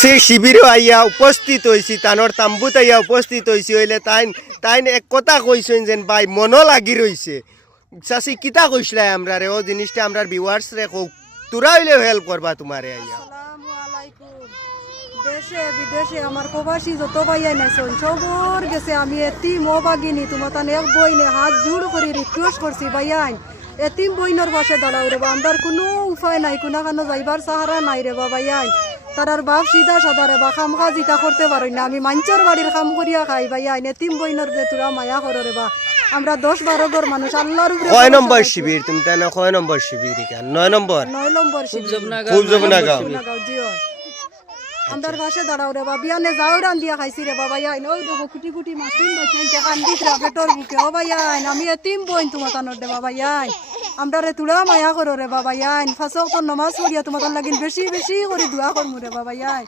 সেই শিবিরও আইয়া উপস্থিত হয়েছি তানোর তাম্বুত আইয়া উপস্থিত হয়েছি হইলে তাইন এক কথা কইছেন যেন ভাই মনও লাগি রইছে চাষি কিতা কইসলাই আমরা রে ও জিনিসটা আমরা ভিউয়ার্স রে কও তোরা হইলে হেল্প করবা তোমারে আইয়া আসসালামু আলাইকুম। দেশে বিদেশে আমার প্রবাসী যত ভাইয়া নেছেন সবর গেছে আমি এতিম ও বাগিনি তোমার তান এক বইনে হাত জোড় করে রিকোয়েস্ট করছি ভাইয়াই এতিম বইনের পাশে দাঁড়াও রে বা আমার কোনো উপায় নাই কোনাখানো যাইবার সাহারা নাই রে বা ভাইয়াই তার বাপ সিধা সাদা রে বা খাম কাজ ইটা করতে পারি না আমি মাঞ্চর বাড়ির কাম করিয়া খাই ভাইয়াই এতিম বইনের যে তোরা মায়া করো রে বা আমরা 10-12 ঘর মানুষ আল্লাহর উপরে কয় নম্বর শিবির তুমি তাই কয় নম্বর শিবির এখান 9 নম্বর 9 নম্বর শিবির খুব জবনা গাঁও জিও আমার পাশে দাঁড়াও রে বাবা বিয়ানে যাও রান দিয়া খাইছি রে বাবা ইয়াই ওই দেখো কুটি কুটি মাছিন বাচ্চান কে কান্দিস রে পেটর বুকে ও ভাই আইন আমি এতিম বইন তোমার তানোর রে বাবা ইয়াই আমরা রে তুলা মায়া করো রে বাবা ইয়াই ফাঁসক তো নামাজ পড়িয়া তোমার লাগিন বেশি বেশি করে দোয়া করমু রে বাবা ইয়াই